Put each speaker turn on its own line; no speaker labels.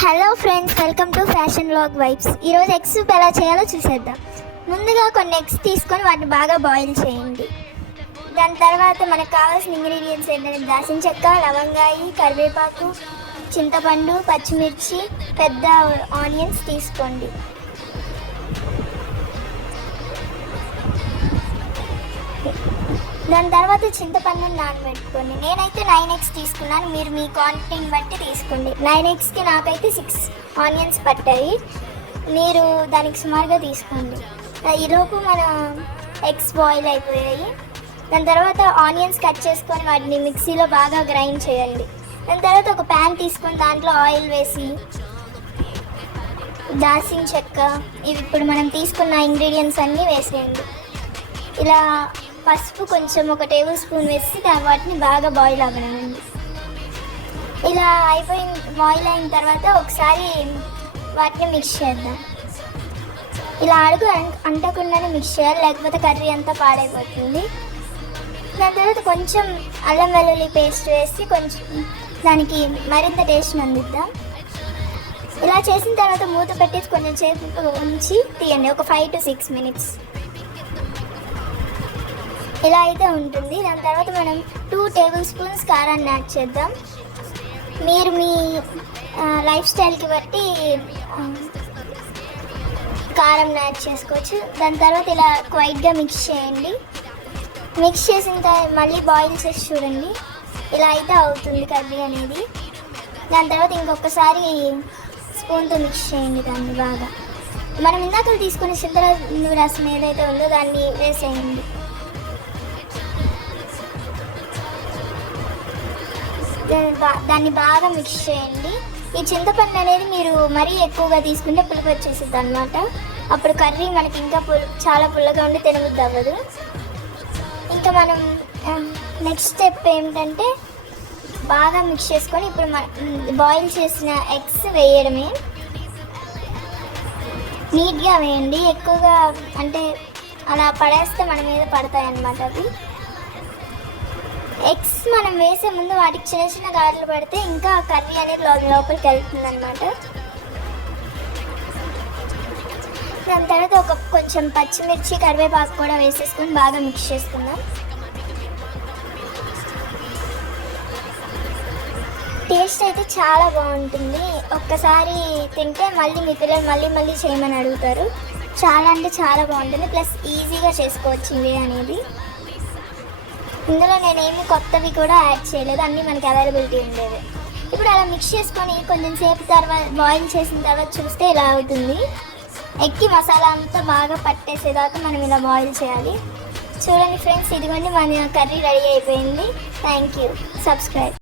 Hello friends welcome to fashion log vibes ఈరోజు eggs soup ఎలా చేయాలో చూసేద్దాం. ముందుగా కొన్ని ఎగ్స్ తీసుకొని వాటిని బాగా బాయిల్ చేయండి. దాని తర్వాత మనకు కావాల్సిన ఇంగ్రీడియంట్స్ ఏంటంటే దాసిన చెక్క లవంగాయి కరివేపాకు చింతపండు పచ్చిమిర్చి పెద్ద ఆనియన్స్ తీసుకోండి. దాని తర్వాత చింతపండుని నానబెట్టుకోండి. నేనైతే నైన్ ఎగ్స్ తీసుకున్నాను. మీరు మీ క్వాంటిటీని బట్టి తీసుకోండి. నైన్ ఎగ్స్కి నాకైతే సిక్స్ ఆనియన్స్ పట్టాయి. మీరు దానికి సుమారుగా తీసుకోండి. ఆ, ఈలోపు మన ఎగ్స్ బాయిల్ అయిపోయాయి. దాని తర్వాత ఆనియన్స్ కట్ చేసుకొని వాటిని మిక్సీలో బాగా గ్రైండ్ చేయండి. దాని తర్వాత ఒక ప్యాన్ తీసుకొని దాంట్లో ఆయిల్ వేసి దాల్చిన చెక్క ఇవి ఇప్పుడు మనం తీసుకున్న ఇంగ్రీడియంట్స్ అన్నీ వేసేయండి. ఇలా పసుపు కొంచెం ఒక టేబుల్ స్పూన్ వేసి వాటిని బాగా బాయిల్ అవ్వనండి ఇలా అయిపోయిన బాయిల్ అయిన తర్వాత ఒకసారి వాటిని మిక్స్ చేద్దాం. ఇలా అడుగు అంటకుండానే మిక్స్ చేయాలి లేకపోతే కర్రీ అంతా పాడైపోతుంది. దాని తర్వాత కొంచెం అల్లం వెల్లుల్లి పేస్ట్ వేసి కొంచెం దానికి మరింత టేస్ట్ అందిద్దాం. ఇలా చేసిన తర్వాత మూత పెట్టేసి కొంచెం సేపు ఉంచి తీయండి ఒక ఫైవ్ టు సిక్స్ మినిట్స్ ఇలా అయితే ఉంటుంది. దాని తర్వాత మనం టూ టేబుల్ స్పూన్స్ కారాన్ని యాడ్ చేద్దాం. మీరు మీ లైఫ్ స్టైల్కి బట్టి కారం యాడ్ చేసుకోవచ్చు. దాని తర్వాత ఇలా క్వైట్గా మిక్స్ చేయండి. మిక్స్ చేసిన తర్వాత మళ్ళీ బాయిల్ చేసి చూడండి. ఇలా అయితే అవుతుంది కర్రీ అనేది. దాని తర్వాత ఇంకొకసారి స్పూన్తో మిక్స్ చేయండి దాన్ని బాగా. మనం ఇందాక తీసుకున్న చింతల రసం ఏదైతే ఉందో దాన్ని వేసేయండి. దాన్ని బాగా మిక్స్ చేయండి. ఈ చింతపండు అనేది మీరు మరీ ఎక్కువగా తీసుకుంటే పులుపు వచ్చేసింది అనమాట అప్పుడు కర్రీ మనకి ఇంకా పులు చాలా పుల్లగా ఉండి తినబుద్ది అవ్వదు ఇంకా మనం నెక్స్ట్ స్టెప్ ఏమిటంటే బాగా మిక్స్ చేసుకొని ఇప్పుడు బాయిల్ చేసిన ఎగ్స్ వేయడమే. నీట్గా వేయండి. ఎక్కువగా అంటే అలా పడేస్తే మన మీద పడతాయి అన్నమాట అవి. ఎగ్స్ మనం వేసే ముందు వాటికి చిన్న చిన్న గారెలు పడితే ఇంకా కర్రీ అనేది లోపల లోపలికి వెళ్తుంది అనమాట దాని తర్వాత ఒక కొంచెం పచ్చిమిర్చి కరివేపాకు కూడా వేసేసుకొని బాగా మిక్స్ చేసుకుందాం. టేస్ట్ అయితే చాలా బాగుంటుంది. ఒక్కసారి తింటే మళ్ళీ మీ పిల్లలు మళ్ళీ మళ్ళీ చేయమని అడుగుతారు. చాలా అంటే చాలా బాగుంటుంది. ప్లస్ ఈజీగా చేసుకోవచ్చు ఇవి అనేది. ఇందులో నేనేమి కొత్తవి కూడా యాడ్ చేయలేదు. అన్నీ మనకి అవైలబిలిటీ ఉండేవి. ఇప్పుడు అలా మిక్స్ చేసుకొని కొంచెం సేపు తర్వాత బాయిల్ చేసిన తర్వాత చూస్తే ఇలా అవుతుంది. ఎక్కి మసాలా అంతా బాగా పట్టేసేదాకా మనం ఇలా బాయిల్ చేయాలి. చూడండి ఫ్రెండ్స్ ఇదిగోండి మన కర్రీ రెడీ అయిపోయింది. Thank you subscribe